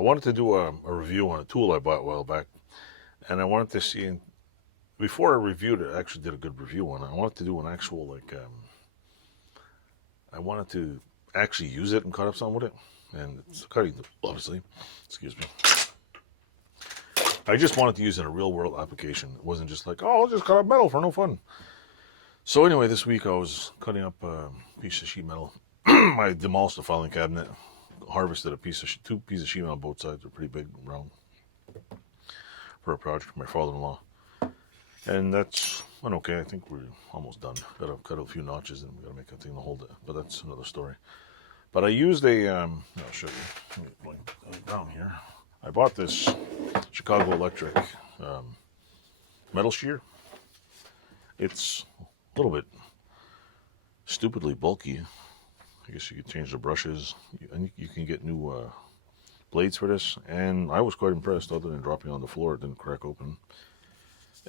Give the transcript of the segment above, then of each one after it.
wanted to do a review on a tool I bought a while back, and I wanted to see, before I reviewed it, I actually did a good review on it. I wanted to do an actual, I wanted to actually use it and cut up some with it, and it's cutting, obviously, excuse me. I just wanted to use it in a real world application. It wasn't just like, oh, I'll just cut up metal for no fun. So anyway, this week I was cutting up a piece of sheet metal. I demolished the filing cabinet, harvested two pieces of sheet metal on both sides. They're pretty big and round for a project for my father-in-law. And that's went okay. I think we're almost done. Got to cut a few notches and we got to make a thing to hold it. But that's another story. But I used I'll show you. Let me bring it down here. I bought this Chicago Electric Metal Shear. It's a little bit stupidly bulky. I guess you could change the brushes, and you can get new blades for this. And I was quite impressed. Other than dropping on the floor, it didn't crack open.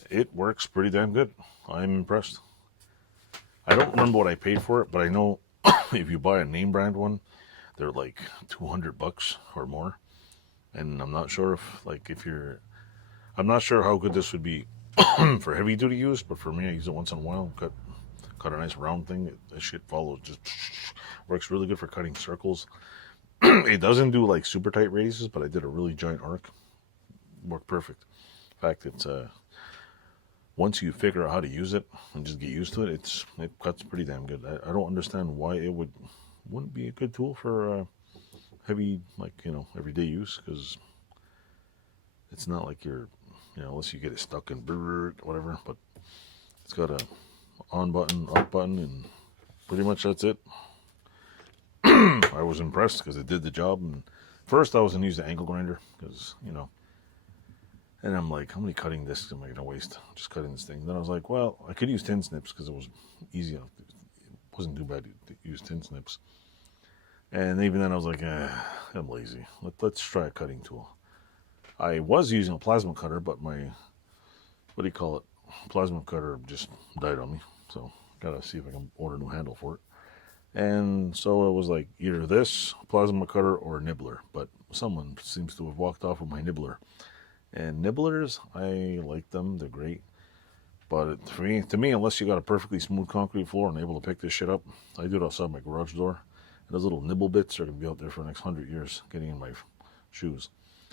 It works pretty damn good. I'm impressed. I don't remember what I paid for it, but I know if you buy a name brand one, they're like $200 or more. And I'm not sure I'm not sure how good this would be for heavy duty use, but for me, I use it once in a while. Cut a nice round thing. That shit follows, just works really good for cutting circles. It doesn't do like super tight radiuses, but I did a really giant arc. Worked perfect. In fact, it's once you figure out how to use it and just get used to it, it cuts pretty damn good. I don't understand why it wouldn't be a good tool for heavy, everyday use, because it's not like you're, unless you get it stuck in whatever, but it's got a on button, off button, and pretty much that's it. I was impressed because it did the job. And first I was going to use the angle grinder because, and I'm like, how many cutting discs am I going to waste just cutting this thing? Then I was like, well, I could use tin snips because it was easy enough. It wasn't too bad to use tin snips. And even then I was like, I'm lazy. Let's try a cutting tool. I was using a plasma cutter, but my, plasma cutter just died on me. So gotta see if I can order a new handle for it. And so it was like either this plasma cutter or a nibbler, but someone seems to have walked off with my nibbler. And nibblers, I like them, they're great. But to me, unless you got a perfectly smooth concrete floor and able to pick this shit up, I do it outside my garage door. And those little nibble bits are going to be out there for the next 100 years, getting in my shoes.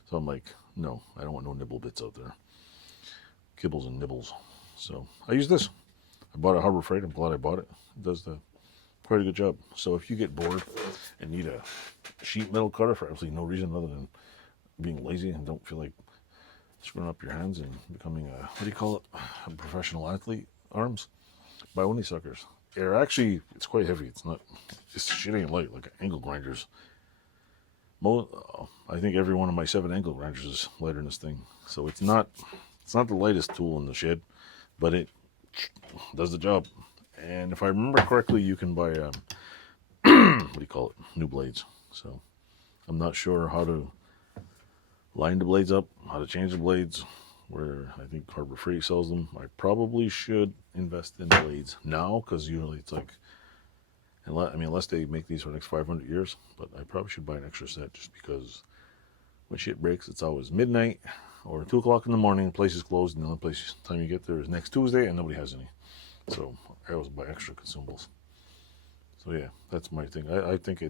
So I'm like, no, I don't want no nibble bits out there. Kibbles and nibbles. So I use this. I bought it at Harbor Freight. I'm glad I bought it. It does quite a good job. So if you get bored and need a sheet metal cutter for absolutely no reason other than being lazy and don't feel like screwing up your hands and becoming a professional athlete arms, buy one of these suckers. It's quite heavy. This shit ain't light like angle grinders. I think every one of my 7 angle grinders is lighter than this thing. So it's not the lightest tool in the shed, but it does the job. And if I remember correctly, you can buy new blades. So I'm not sure how to line the blades up, how to change the blades, where I think Harbor Freight sells them. I probably should invest in blades now, because usually it's like, unless they make these for the next 500 years, but I probably should buy an extra set just because when shit breaks, it's always midnight or 2 o'clock in the morning, the place is closed, and the only time you get there is next Tuesday, and nobody has any. So I always buy extra consumables. So yeah, that's my thing. I think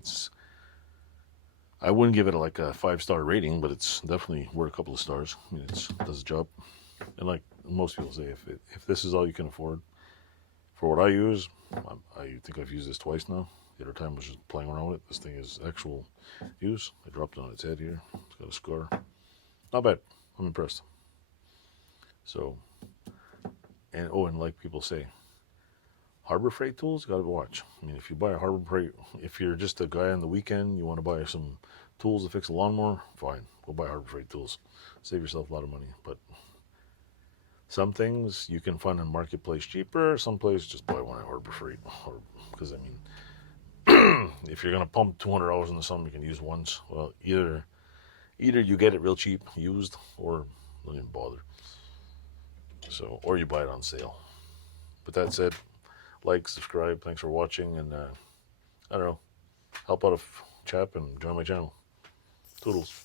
I wouldn't give it like a 5-star rating, but it's definitely worth a couple of stars. I mean, it does the job. And like most people say, if this is all you can afford, for what I use, I think I've used this twice now. The other time I was just playing around with it. This thing is actual use. I dropped it on its head here. It's got a scar. Not bad. I'm impressed. So, and like people say, Harbor Freight tools, you gotta watch. I mean, if you buy a Harbor Freight, if you're just a guy on the weekend, you want to buy some tools to fix a lawnmower, fine, go buy Harbor Freight tools. Save yourself a lot of money. But some things you can find on Marketplace cheaper. Some places just buy one at Harbor Freight. Because I mean, if you're gonna pump $200 into something you can use once, well, either you get it real cheap used, or don't even bother. So, or you buy it on sale. But that said, like, subscribe, thanks for watching, and I don't know, help out a chap and join my channel. Toodles.